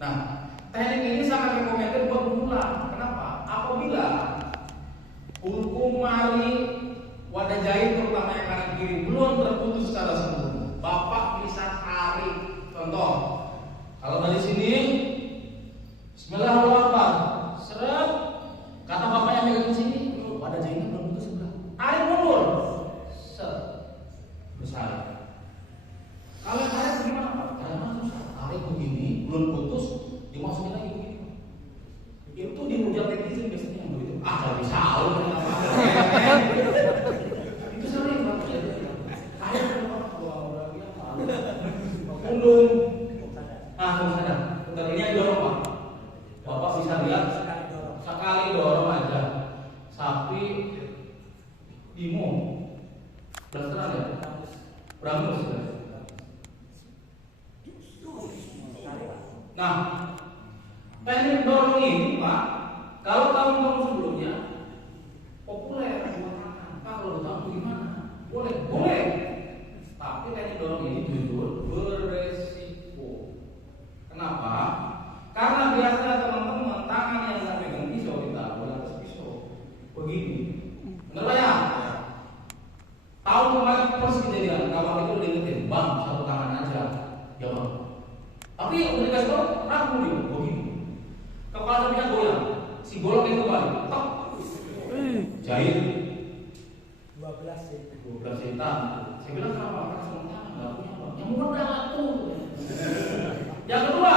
Nah, teknik ini sangat rekomendasi buat pemula. Kenapa? Apabila ulkum mari wadah jahit terutama yang kanan kiri belum terputus secara sempurna, Bapak bisa tarik. Contoh, kalau dari sini Bismillahirrahmanirrahim, seret, kata Bapak yang megang sini, wadah jahitnya belum putus sebelah, tarik mundur, seret, besar. Kalau tarik gimana Pak? Karena susah, tarik begini, belum putus, dimasukin lagi begini. Itu di rujak netizen biasanya yang begitu. Ah, nggak bisa, lu apa? Itu sering Pak. Tarik mundur. Ah, sadar. Bentar ini yang dorong Pak. Bapak bisa lihat sekali dorong aja. Sapi Imo. Beneran ya? Berangus ya? Nah, teknik dorong ini Pak, kalau tahun-tahun sebelumnya populer di makanan. Pak, kalau tahu gimana? Boleh, boleh. Tapi teknik dorong ini jujur beresiko. Kenapa? Karena biasanya teman-teman tangan yang nggak pegang pisau ditaruh di atas pisau. Begini. Benar Pak ya? Tahun kemarin persis kejadian, kawan itu diingetin, Bang, satu tangan aja. Ya Bang. Tapi udah dikasih tau, ragu dia, begini. Kepala sapinya goyang, si golok itu balik, tok, jahit 12 juta. Saya bilang kenapa? Karena semuanya nggak punya Bang. Yang modal tuh. Yang kedua,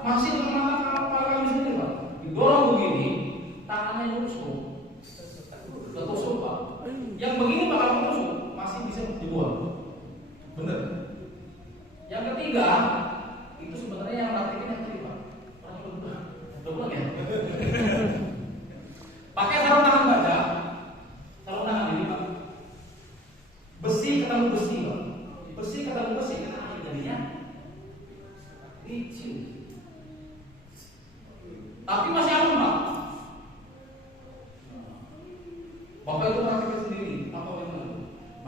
masih teman-teman kepala kami sendiri Pak, didorong begini, tangannya tusuk, ketusuk Pak. Yang begini bakal tusuk, masih bisa dibuang. Bener. Yang ketiga, itu sebenarnya yang praktekin yang tadi Pak. Orang udah pulang ya. Pakai sarung tangan baja, sarung tangan ini Pak. Besi ketemu besi Pak. Besi ketemu besi, kenapa jadinya licin. Tapi masih aman Pak. Bapak itu praktekin sendiri, apa benar?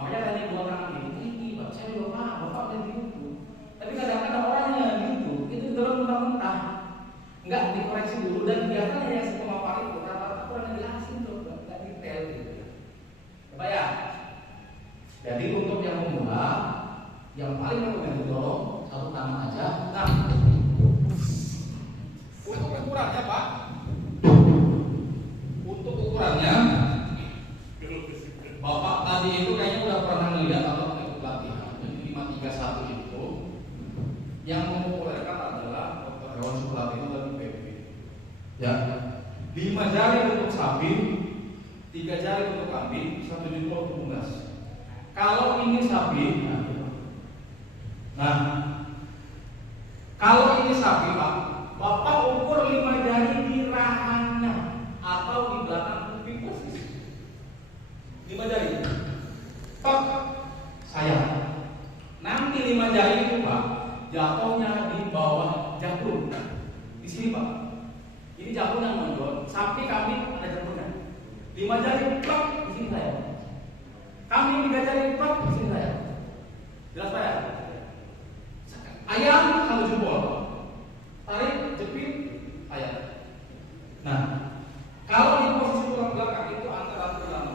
Makanya tadi dua tangan ini Pak. Saya juga Pak, Bapak lihat di YouTube. Tapi kadang-kadang orangnya gitu, itu dalam mentah-mentah, nggak dikoreksi dulu dan biasanya yang si pemapar itu rata-rata kurang dijelasin tuh, nggak detail gitu. Bapak ya. Jadi untuk yang pemula, yang paling rekomendasi dorong satu tangan aja. Nah, untuk ukurannya Pak, untuk ukurannya, Bapak tadi itu kayaknya udah pernah melihat atau ikut pelatihan 531 itu. Yang mempopulerkan adalah Dr. Hewan Suprapito dan PP. Ya, 5 jari untuk sapi, 3 jari untuk kambing, 1 juta untuk unggas. Kalau ini sapi, nah, kalau ini sapi Pak, Bapak ukur 5 jari di rahangnya atau di belakang kuping persis. 5 jari. Pak, saya. Nanti 5 jari itu Pak, jatuhnya di bawah jagung. Di sini Pak. Ini jagung yang menonjol. Sapi kambing ada jagungnya. 5 jari plak di sini saya. Kambing 3 jari plak di sini saya. Jelas Pak ya? Ayam 1 jempol. Tarik, jepit, ayam. Nah, kalau di posisi tulang belakang itu antara tulang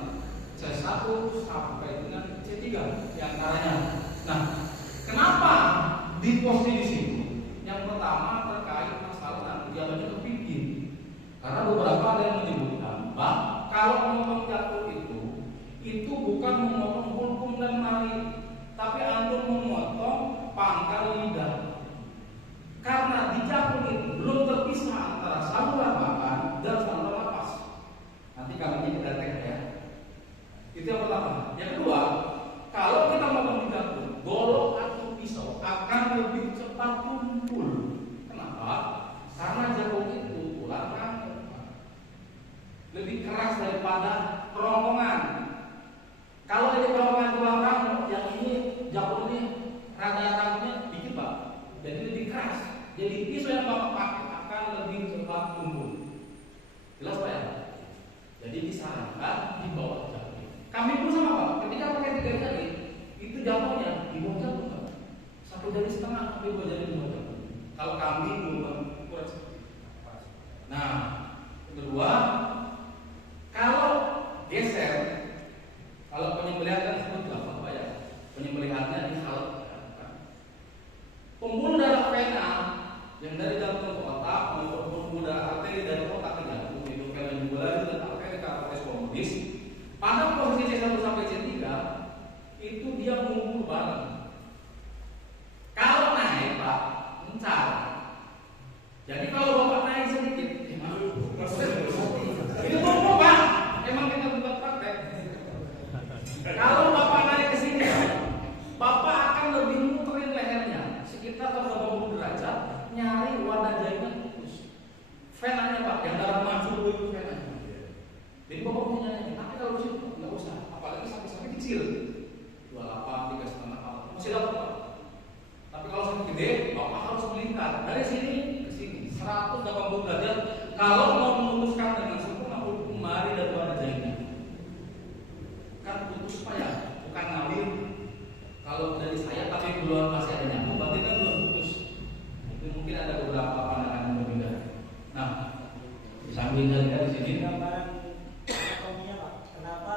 C1 sampai dengan C3 di antaranya. Nah, kenapa di posisi di situ? Yang pertama terkait masalah nanti jalannya ke pinggir. Karena beberapa ada yang menyebutkan, Bang, kalau memotong jatuh itu bukan memotong hulkum dan mari, tapi antum memotong pangkal lidah. Karena di jatuh itu belum terpisah antara saluran makan dan saluran napas. Nanti kami kita tek ya. Itu yang pertama. Yang kedua, kalau kita memotong jatuh, golok atau pisau akan lebih cepat tumpul. Kenapa? Karena jagung itu tulang rangka lebih keras daripada kerongkongan. Kalau ini kerongkongan tulang rangka, yang ini jagung ini rada rangkanya dikit Pak, jadi lebih keras. Jadi pisau yang Bapak pakai akan lebih cepat tumpul. Jelas Pak ya? Jadi disarankan di bawah jagung. Kami pun sama Pak, ketika pakai 3 jari itu jatuhnya di bawah jagung Pak. 1 jari setengah sampai 2 jari di bawah jagung. Kalau kambing ukuran seperti itu. Nah, yang kedua, kalau geser, kalau penyembelihan kan sebut apa ya? Penyembelihannya dihalat. Pembuluh darah vena yang dari jantung ke otak maupun pembuluh darah arteri dari otak ke jantung itu vena jugular dan arteri karapates pulmonis pada posisi C1 sampai C3 itu dia mengumpul bareng. Kalau naik Pak, mencar. Jadi kalau Bapak naik sedikit, itu ngumpul Pak. Emang kita buat praktek. Kalau Bapak naik ke sini, Bapak akan lebih muterin lehernya sekitar 80 derajat, nyari wadah jahitan putus. Venanya Pak, yang darah masuk itu venanya. Jadi Bapak punya nanya, tapi kalau di situ nggak usah, apalagi sampai kecil, 28, 3,5 masih dapat Pak. Tapi kalau sampai gede, Bapak harus melingkar dari sini ke sini 180 derajat. Kalau mau memutuskan dengan sempurna hukum mari dan wadah jahitan. Kan putus Pak ya, bukan ngalir. Kalau dari saya tapi belum masih ada nyambung, berarti kan belum putus. Itu mungkin ada beberapa pandangan yang berbeda. Nah, sambil dari sini gambaran anatominya Pak, kenapa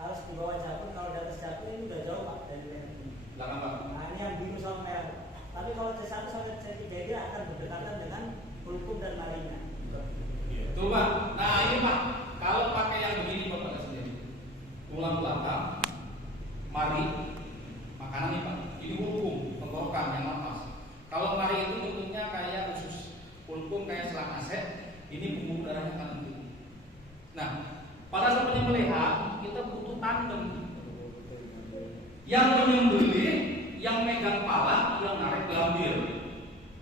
harus di bawah jantung? Kalau di atas jantung ini udah jauh Pak dari leher ini. belakang Pak. Nah ini yang biru sama merah. Tapi kalau C1 sampai C3 ini akan berdekatan dengan hulkum dan marinya. Tuh Pak. Nah ini Pak, kalau pakai yang begini Bapak sendiri, tulang belakang, mari, makanan nih Pak. Ini hulkum, tenggorokan yang nafas. Kalau mari itu bentuknya kayak usus, hulkum kayak selang aset. Ini pembuluh darahnya akan tinggi. Nah, pada saat penyembelihan kita butuh tandem. Yang menyembelih, yang megang pala, yang narik gambir.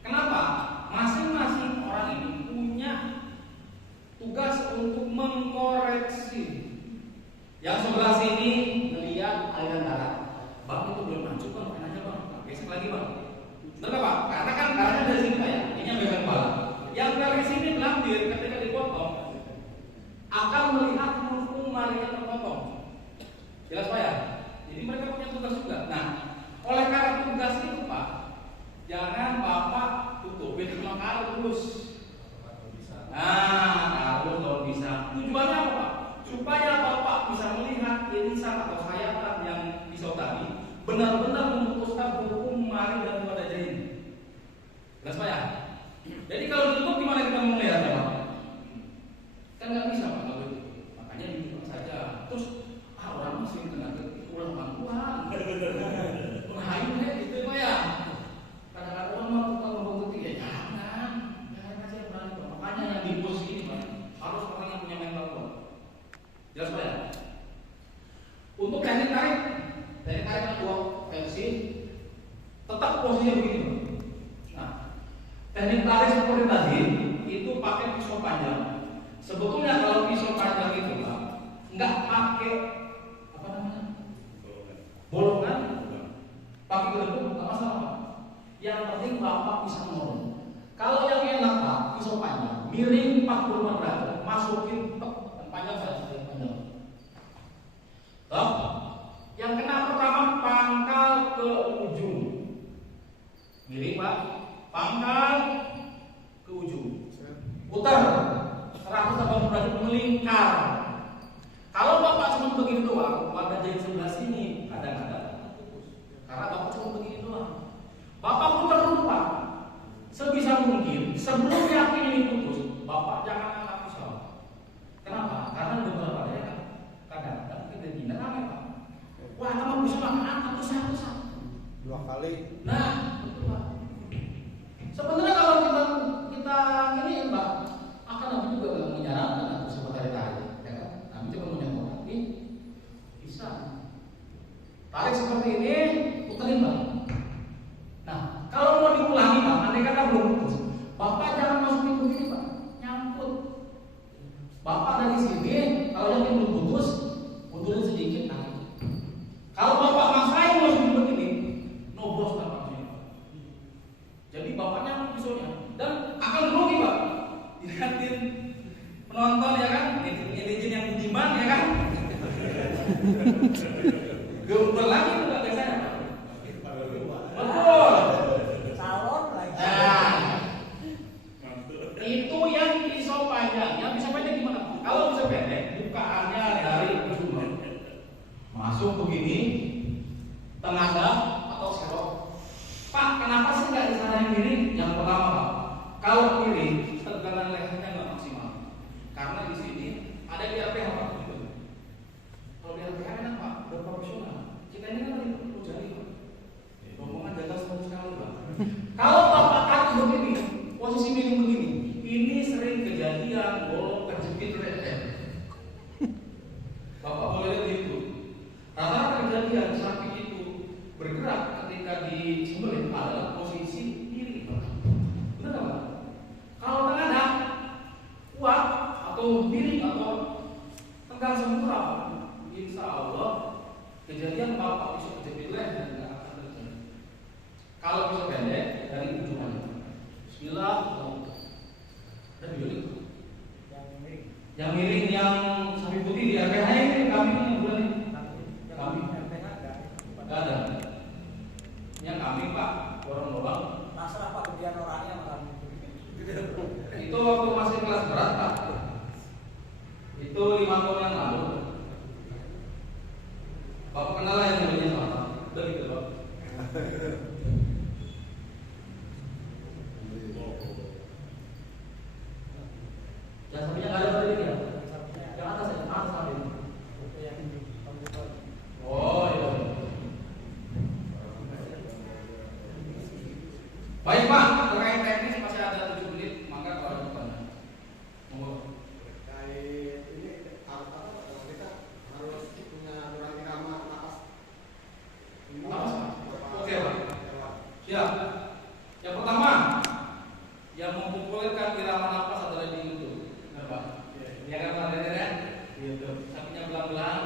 Kenapa? Masing-masing orang ini punya tugas untuk mengkoreksi. Yang sebelah sini melihat aliran darah. Bang itu belum masuk Bang, penanya Bang. Besok lagi Bang. Benar Pak? Karena kan darahnya dari sini Pak ya. Ini yang megang pala. Yang dari sini gambir ketika dipotong akan melihat hukum marinya terpotong. Jelas Pak ya? Jadi mereka punya tugas juga. Nah, oleh karena tugas itu Pak, jangan Bapak tutupin sama kardus. Nah, kardus kalau bisa. Tujuannya apa Pak? Supaya Bapak bisa melihat irisan atau sayatan yang pisau tadi benar-benar memutuskan hukum mari dan wadah jahin. Jelas Pak ya? Jadi kalau ditutup gimana kita mau melihatnya Pak? Kan nggak bisa Pak kalau itu. Makanya dibuka saja. Terus orang masih tenaga kurang bantuan. Nah ini gitu Pak ya. Kadang-kadang orang mau tukang membantu ya jangan aja berani Pak. Makanya yang di posisi ini Pak harus orang yang punya mental kuat. Jelas Pak ya? Untuk teknik tarik ada dua versi. Tetap posisinya begini Pak. Nah, teknik tarik seperti tadi itu pakai pisau panjang. Sebetulnya kalau pisau panjang itu Pak nggak pakai apa namanya bolongan, pakai gelembung nggak masalah Pak. Yang penting Bapak bisa ngomong. Kalau yang enak Pak pisau panjang, miring 45 derajat, masukin dan panjang saja panjang. Toh, yang kena pertama pangkal ke ujung, miring Pak, pangkal ke ujung, putar 180 derajat melingkar. Kalau Bapak cuma begini doang, wadah jahit sebelah sini kadang-kadang putus. Karena Bapak cuma begini doang. Bapak putar dulu Pak. Sebisa mungkin sebelum yakin ini putus, Bapak jangan angkat pisau. Kenapa? Karena beberapa daerah kadang-kadang kita dina rame Pak. Wah, kamu bisa makan angkat besar-besar. 2 kali. Nah, betul Pak. Sebenarnya kalau kita ini Pak akan nanti juga menyarankan atau seperti tadi, ya kan? Kami coba menyarankan tapi bisa tarik seperti ini, puterin Pak. Nah, kalau mau diulangi Pak, andai kata belum putus, Bapak jangan masukin begini Pak, nyangkut. Bapak dari sini, kalau yang belum putus, mundurin sedikit tarik. Kalau Bapak maksain masukin begini, nobros Bapak. Jadi bapaknya pisaunya dan akan grogi Pak. Dilihatin penonton ya kan, netizen yang budiman ya kan. Gembel lagi tuh Pak biasanya Pak. Betul. Calon lagi. Nah, Itu yang pisau panjangnya, pisau pendek gimana? Kalau pisau pendek, bukaannya dari ujung masuk begini, tenaga atau serok. Pak, kenapa sih nggak disaranin miring? Yang pertama, Pak, kalau miring, tegangan lehernya nggak maksimal. Karena di sini ada di RPH, Pak. Gitu. Kalau di RPH enak, Pak, udah profesional. Kita ini kan lagi perlu jari, Pak. Rombongan jaga 100 kali, Pak. Kalau Bapak kaki begini, posisi miring begini, ini sering kejadian bolong terjepit leher. Bapak boleh lihat itu. Rata-rata kejadian sapi itu bergerak ketika disembelih adalah posisi kiri, Pak. Benar Pak? Kalau tengadah kuat atau miring atau tegang sempurna, insya Allah kejadian Bapak bisa kejepit leher tidak akan terjadi. Kalau bisa pendek dari ujungannya. Bismillah. Dan juga yang miring yang sapi putih di RPH ini kami yang bulan ini. Kami nggak ada. Yang kami Pak, dorong-dorong. Masalah Pak kemudian orangnya Pak. Itu waktu masih kelas berat Pak. Itu 5 tahun yang lalu. Bapak kenal lah yang namanya sama. Udah gitu Pak. Yang sapinya nggak ada pada ini ya? Yang atas ya, atas sapi. Oh iya. Baik Pak, terkait teknis masih ada 7 menit, maka kalau ada pertanyaan. Monggo. Terkait ini kita harus punya nurani irama nafas. Nafas, Pak? Oke Pak. Siap. Yang pertama, yang mempopulerkan irama nafas adalah di YouTube. Benar Pak? Ya kan Pak ya? Di YouTube. Sapinya belang-belang,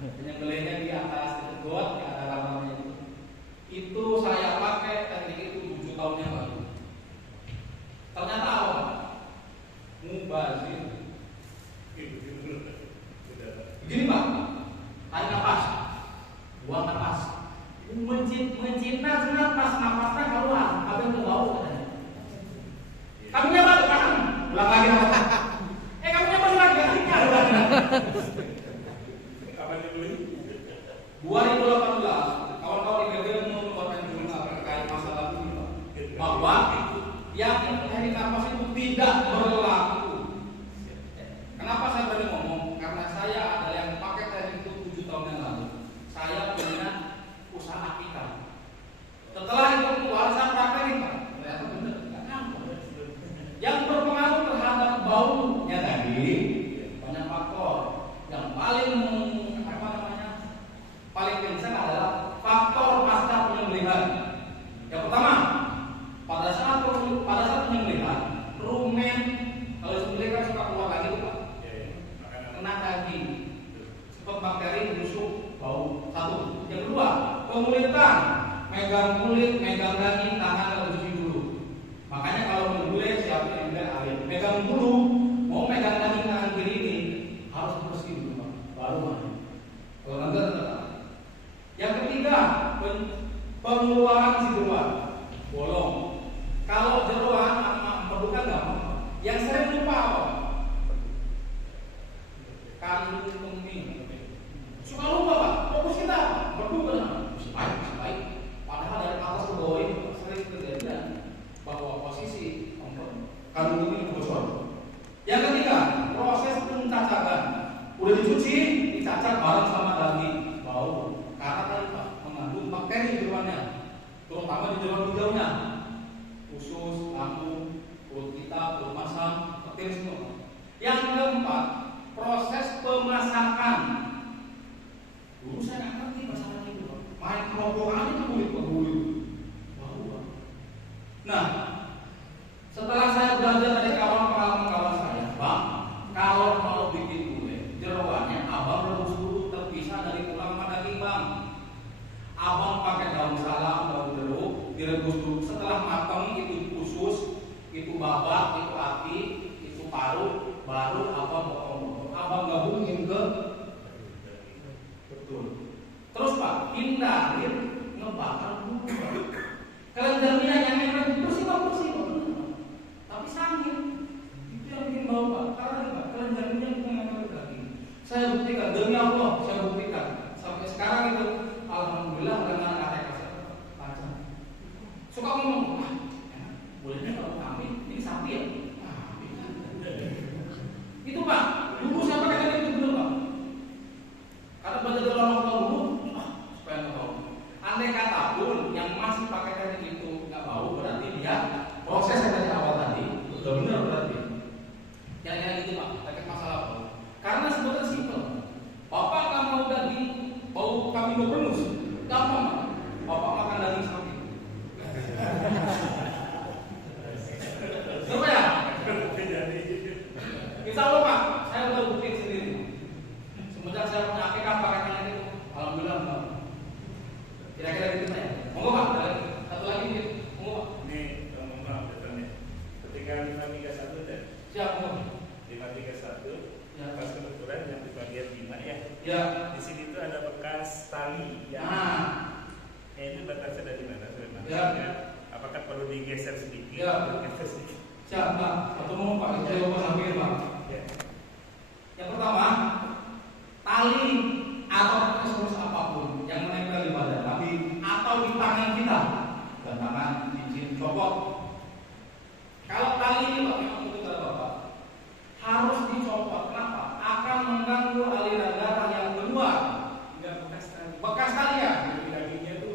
penyembelihnya di atas got, yang ada ramanya itu. Itu saya pakai teknik itu 7 tahun yang lalu. Ternyata apa? Mubazir. Begini Pak, tarik nafas, buang nafas, mencipta nafas, nafasnya keluar, apa itu bau katanya. Kamunya apa tuh kan? Ulang lagi nafas. Kamunya masih lagi kan? Kapan dibeli? 2018, kawan-kawan IPB mengeluarkan jurnal terkait masalah ini Pak, bahwa yang teknik nafas itu tidak berlaku. Kenapa saya berani ngomong? Karena saya adalah yang pakai teknik itu 7 tahun yang lalu. Saya punya usaha akikah. Setelah itu keluar saya praktekin Pak. Ternyata benar, nggak nyambung. Yang berpengaruh terhadap baunya tadi banyak faktor. Yang paling kencang adalah faktor pasca penyembelihan. Yang pertama, pada saat penyembelihan, rumen kalau disembelih kan suka keluar lagi Pak. Kena daging, cepat bakteri busuk, bau. Satu. Yang kedua, pengulitan, megang kulit, megang daging, tangan harus cuci dulu. Makanya kalau menyembelih siapin ember air, megang dulu. Mau megang daging tangan kiri ini harus bersih dulu Pak. Baru mandi. Kalau nanti yang ketiga, pengeluaran si jeruan bolong. Kalau jeruan memperlukan gampang. Yang sering lupa apa? Kandung kemih. Suka lupa Pak. Fokus kita berdoa. Baik. Padahal dari atas ke bawah ini sering kejadian bahwa posisi kandung kemih bocor. Yang ketiga, proses pencacakan. Udah dicuci, dicacat bareng sama daging, bau. Karena tadi Pak mengandung bakteri di jeruannya, terutama di jeruan hijaunya, usus, lambung, perut kita, perut masam, bakteri semua. Yang keempat, proses pemasakan. Dulu saya nggak ngerti masalahnya itu Pak. Main kerongkongan itu kulit berbuih, bau Pak. Nah, setelah saya belajar dari kawan saya, Pak, kalau mau bikin kue, jeruannya abang rebus dulu terpisah dari tulang sama daging Bang. Abang pakai daun salam, daun jeruk, direbus dulu. Setelah matang itu usus, itu babak, itu hati, itu paru, baru abang potong. Abang gabungin ke betul. Terus Pak, hindarin ngebakar dulu. Kelenjarnya yang enak bersih Pak, tapi sangin. bau Pak, karena Pak, kelenjarnya bukan menempel lagi. Saya buktikan, demi Allah, saya buktikan. Sampai sekarang itu, alhamdulillah dengan ATK saya lancar. Suka ngomong, bolehnya kalau kami ini sapi ya? Itu Pak, dulu saya pakai itu belum Pak. Karena pada orang tahu dulu, supaya nggak bau. Andai kata pun yang masih pakai teknik itu nggak bau, berarti dia proses yang dari awal tadi udah benar berarti. Kira-kira gitu Pak, terkait masalah bau. Karena sebetulnya simpel. Bapak nggak mau daging bau kambing berbernus, gampang Pak. Bapak makan daging sapi. Coba ya. Insya Allah Pak, saya udah buktiin sendiri. Semenjak saya punya APK pakai teknik itu, alhamdulillah Pak. Kira-kira gitu Pak ya. Monggo Pak, satu lagi nih. Monggo Pak. Ini mohon maaf datangnya. Ketika 531 dan Siap Monggo. 531 Ya. pas kebetulan yang di bagian 5 ya. Ya. Di sini tuh ada bekas tali ya. Nah. Ini batasnya dari mana? Ya. Apakah perlu digeser sedikit? Ya. Geser sedikit. Siap Pak. Atau mau Pak, kita coba sambil Pak. Ya. Yang pertama, tali atau aksesoris apapun yang menempel di badan Nabi atau di tangan kita, dan tangan cincin copot. Kalau tali ini Pak, memang betul kata Bapak, harus dicopot. Kenapa? Akan mengganggu aliran darah yang keluar. Enggak bekas tali. Bekas tali ya, Dagingnya tuh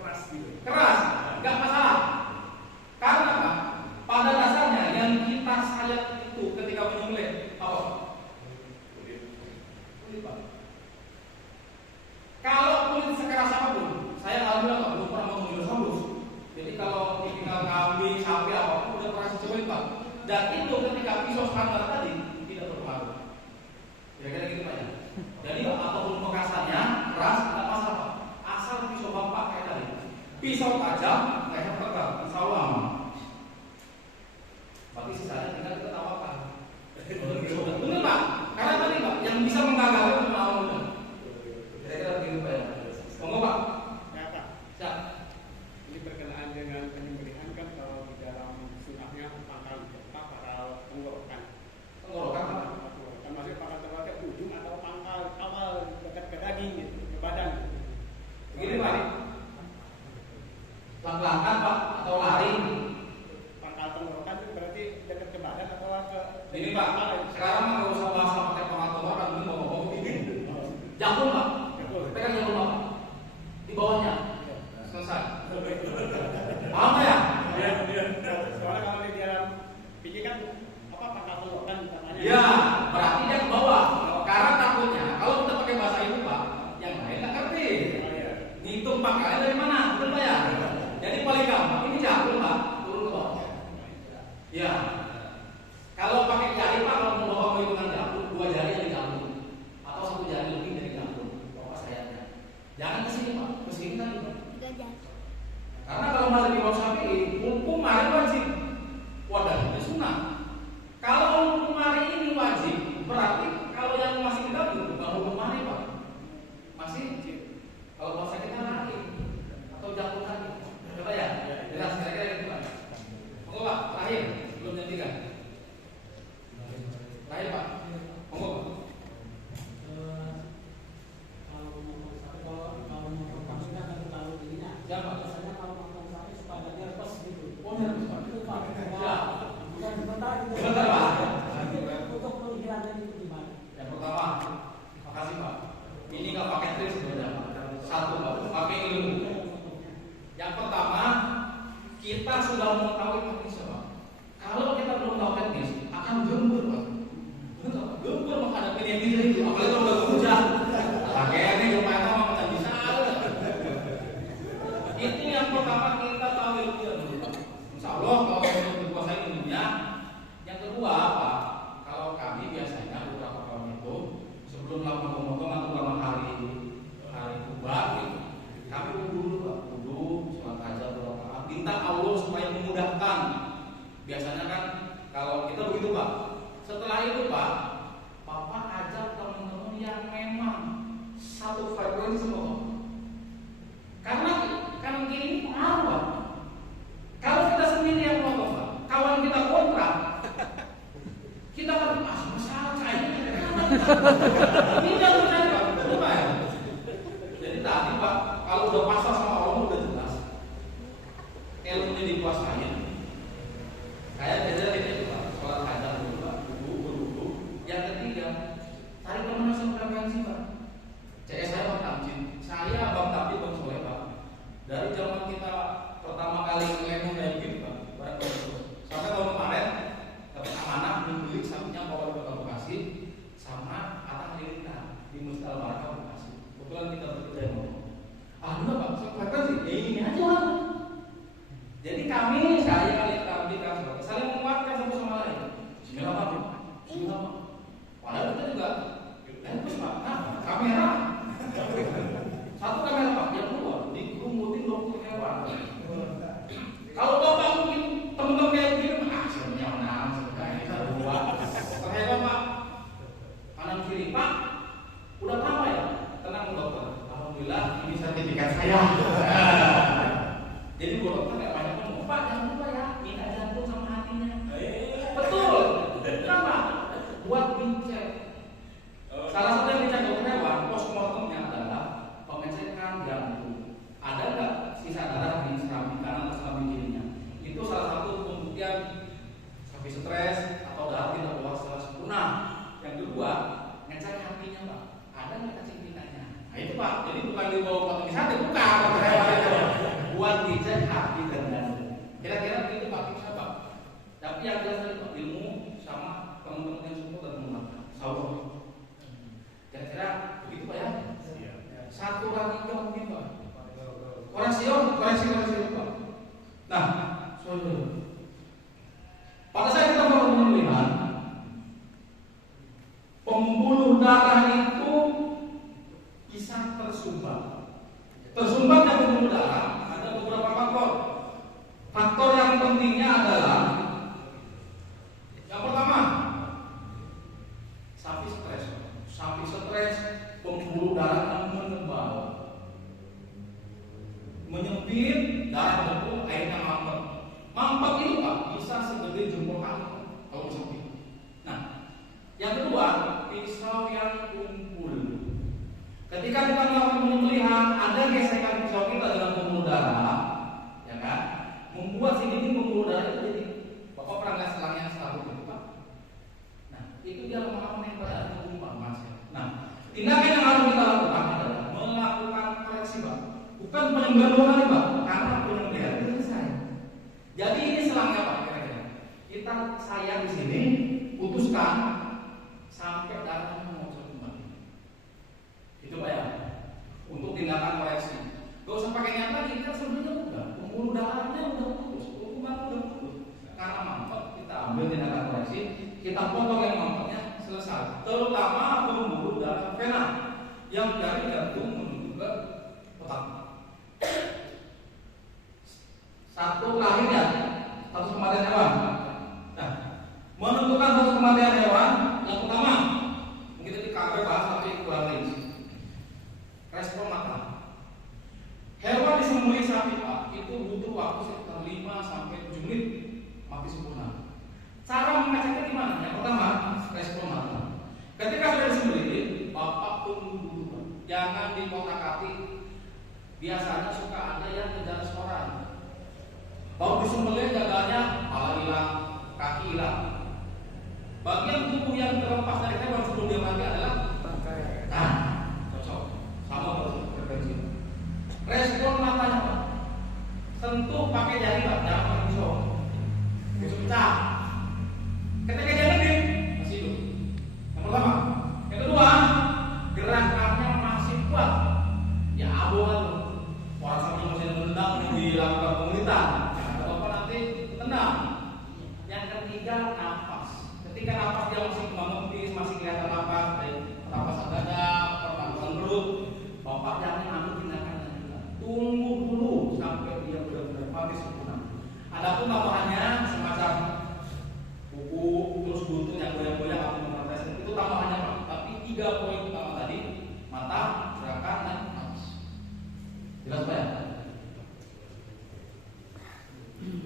keras gitu. keras, nggak masalah. Karena Pak, pada dasarnya yang kita sayat itu ketika menyembelih apa? Kulit Pak. Kalau kulit sekeras apapun, saya alhamdulillah Pak, belum pernah mengambil saus. Jadi kalau tipikal kambing, sapi apapun udah pernah cobain Pak. Dan itu ketika pisau standar tadi tidak berpengaruh. Kira-kira gitu Pak ya. Jadi apapun bekasannya keras tidak masalah Pak. Asal pisau Bapak kayak tadi. Pisau tajam, leher tegak, insya Allah aman. Tapi sisanya tinggal kita tawarkan. Benar Pak, karena tadi Pak yang bisa menggagalkan cuma Allah. Kira-kira begitu Pak ya. Monggo Pak. Ya Pak, Siap. ini berkenaan dengan penyembelihan kan kalau di dalam sunahnya pangkal tenggorokan. Tenggorokan Pak. Termasuk pangkal tenggorokan ujung atau pangkal awal dekat ke daging gitu, ke badan. Begini Pak. Langkah Pak atau lari. Pangkal tenggorokan itu berarti dekat ke badan atau ke Ini Pak, sekarang nggak usah bahas pakai pengaturan, ini bawa ini. Jagung Pak, pegang jagung Pak. Di bawahnya, selesai. Paham ya? Soalnya kalau di dalam pikir kan apa pangkal tenggorokan namanya. Ya, berarti dia ke bawah. Karena takutnya kalau kita pakai bahasa itu Pak, yang lain nggak ngerti. Ngitung pangkalnya dari mana, betul Pak ya? Jadi paling gampang ini jagung Pak, turun ke bawah. Ya. Kalau pakai jari Pak, kalau mau bawa perhitungan jagung, 2 jari yang dijagung atau 1 jari lebih dari jagung, bawa sayapnya. Jangan ke sini Pak, ke sini kan. Karena kalau masih di bawah sapi, hukum mari wajib. Wadah itu sunnah. Kalau hukum mari ini wajib, berarti kalau yang masih dijagung, bukan hukum mari Pak. Masih kalau bahasa kita lari atau jagung lagi. Coba ya, jelas kira-kira gitu Pak. Monggo Pak, terakhir sebelum jam 3. Terakhir Pak, monggo Pak. Kalau mau kambing kan terlalu ininya. Siapa? Biasanya kalau mau sapi suka ada nervous gitu. Oh, nervous Pak. Itu Pak. Ya. Bukan sebentar gitu. Sebentar, Pak. Untuk menghilangkan itu gimana? Yang pertama, makasih Pak. Ini nggak pakai trik sebenarnya Pak. Satu Pak, pakai ilmu. Yang pertama, kita sudah mengetahui teknis Pak. Kalau kita belum tahu teknis, akan gembur Pak. Gembur menghadapi yang itu, apalagi kalau udah hujan. Pakaiannya lumayan sama macam bisa. Itu yang pertama kita tahu ilmunya dulu Pak. Insya Allah kalau kita dikuasai ilmunya. Yang kedua Pak, kalau kami biasanya beberapa kawan itu sebelum melakukan pemotongan terutama hari kurban gitu, kami dulu Pak, sholat hajat berdoa, minta Allah supaya memudahkan. Biasanya kan kalau kita begitu Pak. Setelah itu Pak, Bapak ajak teman-teman yang memang satu frekuensi sama Bapak. Karena kan ini pengaruh Pak. Kalau kita sendiri yang ngomong Pak, kawan kita kontrak, kita Ini jangan percaya Pak, betul Pak ya. Jadi tadi Pak, kalau udah pasrah sama Allah udah jelas. Ilmunya dikuasain. Kayak biasanya ini Pak, sholat hajat dulu Pak, dulu. Yang ketiga, cari pemanasan frekuensi Pak. CS saya Bang Tamjid, saya Bang Tamjid Bang Soleh Pak. Dari zaman kita pertama kali ngomong kayak begini Pak, sampai tahun kemarin dapat amanah membeli sapinya Bapak Kota Bekasi sama anak Lilita di Masjid Al-Barakah Bekasi. Kebetulan kita bertiga yang ngomong. Udah Pak, frekuensi ya ini aja lah. Jadi kami, saya Lihat Tamjid kan saling menguatkan satu sama lain. Bismillah Pak, Bismillah Pak. Padahal kita juga, terus Pak, kamera. Satu kamera Pak, yang kedua dikerumutin 20 hewan. Kalau Bapak mungkin teman-teman kayak begini, sebenarnya menang, sebenarnya ini dua. Terhebat Pak, kanan kiri Pak, udah berapa ya? Tenang dokter, alhamdulillah ini sertifikat saya. Jadi bu dokter nggak banyak ngomong, Pak jangan lupa ya, minta jantung sama hatinya. Betul, kenapa? Buat dicek. Salah satu yang dicek dokter hewan, postmortemnya adalah pengecekan jantung. Ada nggak sisa darah di serambi kanan atau serambi kirinya? Itu salah satu pembuktian sapi stres atau darah tidak keluar secara sempurna. Yang kedua, ngecek hatinya Pak. Ada nggak cacing pitanya? Nah itu Pak. Jadi bukan dibawa potong sate, bukan. Buat dicek hati dan jantung. Kira-kira begitu Pak tipsnya Pak. Tapi yang jelas tadi Pak, ilmu sama teman-teman yang support dan menggunakan. Sabar. Kira-kira begitu Pak ya? Satu lagi mungkin Pak. Koreksi Pak. Nah, pada saat kita melihat pembuluh darah itu bisa tersumbat. Tersumbatnya pembuluh darah ada beberapa faktor. Faktor yang pentingnya adalah yang pertama, sapi stres, pembuluh darah menebal, menyempit, darah beku, airnya mampet. Mampet ini Pak bisa segede jempol kaki kalau sempit. Nah, yang kedua, pisau yang tumpul. Ketika kita melakukan penyembelihan, ada gesekan pisau kita dengan pembuluh darah, ya kan? Membuat si dinding pembuluh darah itu jadi, Bapak pernah lihat selangnya selalu gitu Pak. Nah, itu dia lama-lama yang berada di rumah Mas. Nah, tindakan yang harus kita lakukan adalah melakukan koreksi Pak. Bukan penyembelihan dua kali Pak, karena penyembelihan itu selesai. Jadi ini selangnya Pak kira-kira. Saya di sini putuskan sampai darahnya mengucur kembali. Itu Pak ya. Untuk tindakan koreksi. Gak usah pakai niat lagi, kan sebenarnya udah pembuluh darahnya udah putus, hukuman udah putus. Karena mampet kita ambil tindakan koreksi, kita potong yang mampetnya selesai. Terutama pembuluh darah vena yang dari jantung menuju ke otak. Satu terakhir ya, status kematian hewan. Nah, menentukan status kematian hewan yang pertama, mungkin tadi KP bahas tapi kurang rinci. Respon mata. Hewan disembelih sapi Pak itu butuh waktu sekitar 5 sampai 7 menit mati sempurna. Cara mengeceknya gimana? Yang pertama, respon mata. Ketika sudah disembelih, Bapak tunggu dulu Pak. Jangan dikotak-atik. Biasanya suka ada yang kejar restoran. Baru disembelih gagalnya kepala hilang, kaki hilang. Bagian tubuh yang terlepas dari hewan sebelum dia mati adalah bangkai. Nah, cocok. Sama berfrekuensi. Respon matanya Pak. Sentuh pakai jari Pak, jangan pakai pisau. Pisau pecah. Ketika dia gede, masih hidup. Yang pertama. Yang kedua, gerakannya masih kuat. Ya abon. Orang sambil masih menendang dilakukan pemerintahan. Bapak nanti tenang. Yang ketiga, nafas. Ketika nafas dia masih menempis, masih kelihatan nafas, pernapasan dada, pernapasan perut, Bapak jangan ambil tindakan lanjutan. Tunggu dulu sampai dia benar-benar mati sempurna. Adapun tambahannya semacam buku, terus buntut yang goyang-goyang atau menetes itu tambahannya Pak. Tapi 3 poin utama tadi, mata, gerakan, dan nafas. Jelas Pak ya?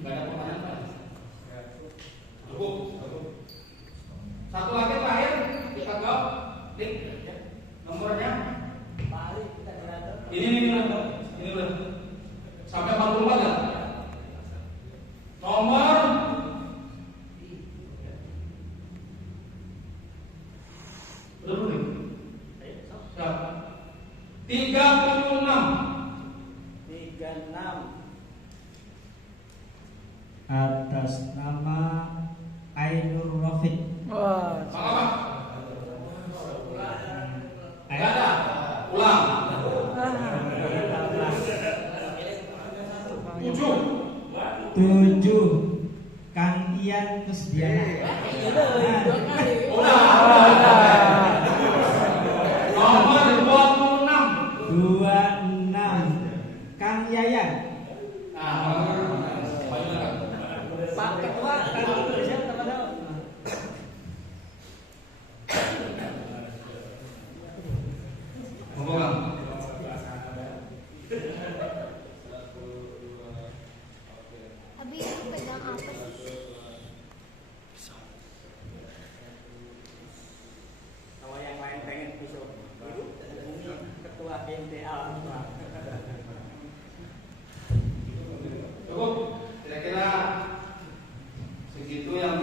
Gak ada pertanyaan Pak? Cukup. Satu lagi terakhir kita jawab. Iya deh. 2 kali. Nomor 26. 26 Kang Yayan. Nah, Pak Pak Ketua kan siapa teman-teman? Ngomong Kang. Abi itu pegang apa sih? Kalau yang lain pengen usul ketua BMTA. Cukup. Kira-kira segitu yang